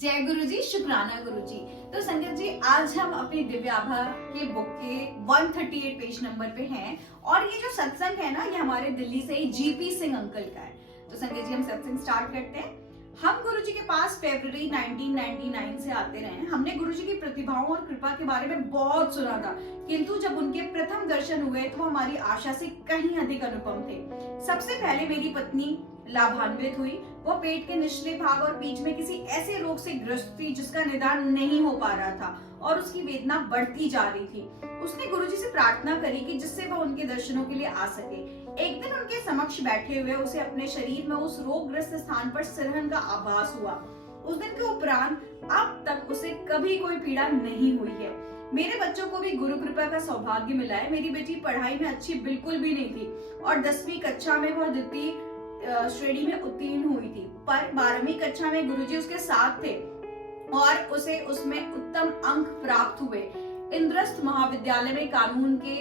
जय गुरु जी, शुक्राना गुरु जी। तो संगत जी, आज हम अपनी दिव्याभा के बुक के 138 पेज नंबर पे हैं और ये जो सत्संग है ना, ये हमारे दिल्ली से ही जीपी सिंह अंकल का है। तो संगत जी, हम सत्संग स्टार्ट करते हैं। हम गुरु जी के पास फरवरी 1999 से आते रहे हैं। हमने गुरु जी की प्रतिभाओं और कृपा के बारे में बहुत सुना था, किंतु जब उनके प्रथम दर्शन हुए तो हमारी आशा से कहीं अधिक अनुपम थे। सबसे पहले मेरी पत्नी लाभान्वित हुई। वो पेट के निचले भाग और बीच में किसी ऐसे रोग से ग्रस्त थी जिसका निदान नहीं हो पा रहा था और उसकी वेदना बढ़ती जा रही थी। उसने गुरुजी से प्रार्थना करी कि जिससे वह उनके दर्शनों के लिए आ सके। एक दिन उनके समक्ष बैठे हुए उसे अपने शरीर में उस रोगग्रस्त स्थान पर सिरहन का आभास हुआ। उस दिन के उपरांत अब तक उसे कभी कोई पीड़ा नहीं हुई है। मेरे बच्चों को भी गुरु कृपा का सौभाग्य मिला है। मेरी बेटी पढ़ाई में अच्छी बिल्कुल भी नहीं थी और 10वीं कक्षा में वह द्वितीय श्रेणी में उत्तीर्ण हुई थी, पर 12वीं कक्षा में गुरुजी उसके साथ थे और उसे उसमें उत्तम अंक प्राप्त हुए। इंद्रस्थ महाविद्यालय में कानून के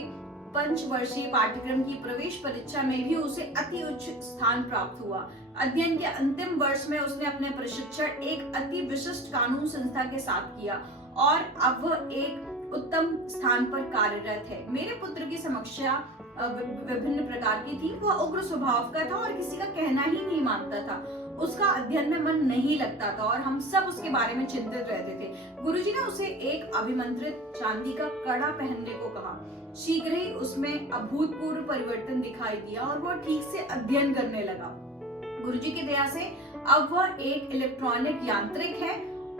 5 वर्षीय पाठ्यक्रम की प्रवेश परीक्षा में भी उसे अति उच्च स्थान प्राप्त हुआ। अध्ययन के अंतिम वर्ष में उसने अपने प्रशिक्षण एक अति विशिष्ट कानून संस्था के साथ किया और अब वह एक उत्तम स्थान पर कार्यरत है। मेरे पुत्र की समस्या विभिन्न प्रकार की थी। वह उग्र स्वभाव का था और किसी का कहना ही नहीं मानता था। उसका अध्ययन में मन नहीं लगता था और हम सब उसके बारे में चिंतित रहते थे। गुरुजी ने उसे एक अभिमंत्रित चांदी का कड़ा पहनने को कहा। शीघ्र ही उसमें अभूतपूर्व परिवर्तन दिखाई दिया और वह ठीक से अध्ययन करने लगा। गुरुजी की दया से अब वह एक इलेक्ट्रॉनिक यांत्रिक है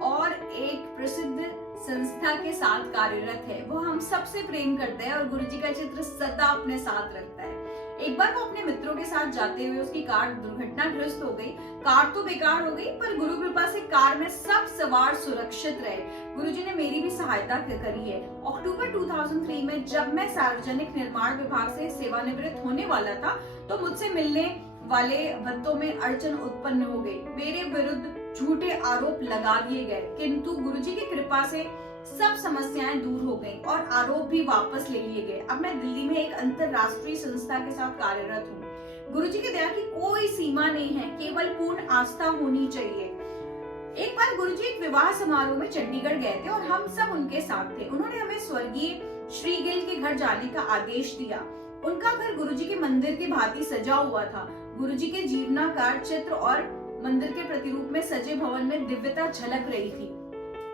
और एक प्रसिद्ध संस्था के साथ कार्यरत है। वो हम सबसे प्रेम करते हैं और गुरुजी का चित्र सदा अपने साथ रखता है। एक बार वो अपने मित्रों के साथ जाते हुए उसकी कार दुर्घटनाग्रस्त हो गई। कार तो बेकार हो गई, पर गुरु कृपा से कार में सब सवार सुरक्षित रहे। गुरुजी ने मेरी भी सहायता करी है। अक्टूबर 2003 में जब मैं सार्वजनिक निर्माण विभाग से सेवानिवृत्त होने वाला था तो मुझसे मिलने वाले भत्तों में अड़चन उत्पन्न हो गई। मेरे विरुद्ध झूठे आरोप लगा दिए गए, किंतु गुरुजी की कृपा से सब समस्याएं दूर हो गईं और आरोप भी वापस ले लिए गए। अब मैं दिल्ली में एक अंतरराष्ट्रीय संस्था के साथ कार्यरत हूँ। गुरुजी की दया की कोई सीमा नहीं है, केवल पूर्ण आस्था होनी चाहिए। एक बार गुरुजी एक विवाह समारोह में चंडीगढ़ गए थे और हम सब उनके साथ थे। उन्होंने हमें स्वर्गीय श्री गिल के घर जाने का आदेश दिया। उनका घर गुरुजी के मंदिर की भांति सजा हुआ था। गुरुजी के जीवनाकार चित्र और मंदिर के प्रतिरूप में सजे भवन में दिव्यता झलक रही थी।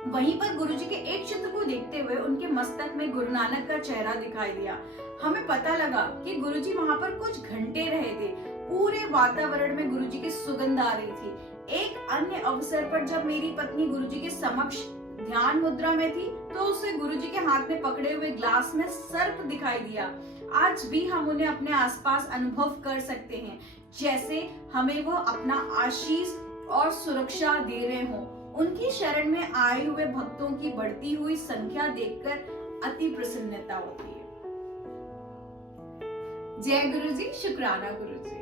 वहीं पर गुरुजी के एक चित्र को देखते हुए उनके मस्तक में गुरु नानक का चेहरा दिखाई दिया। हमें पता लगा कि गुरुजी वहां पर कुछ घंटे रहे थे। पूरे वातावरण में गुरुजी की सुगंध आ रही थी। एक अन्य अवसर पर जब मेरी पत्नी गुरुजी के समक्ष ध्यान मुद्रा में थी तो उसे गुरुजी के हाथ में पकड़े हुए ग्लास में सर्प दिखाई दिया। आज भी हम उन्हें अपने आसपास अनुभव कर सकते हैं, जैसे हमें वह अपना आशीष और सुरक्षा दे रहे हों। उनकी शरण में आए हुए भक्तों की बढ़ती हुई संख्या देखकर अति प्रसन्नता होती है। जय गुरु जी, शुक्राना गुरु जी।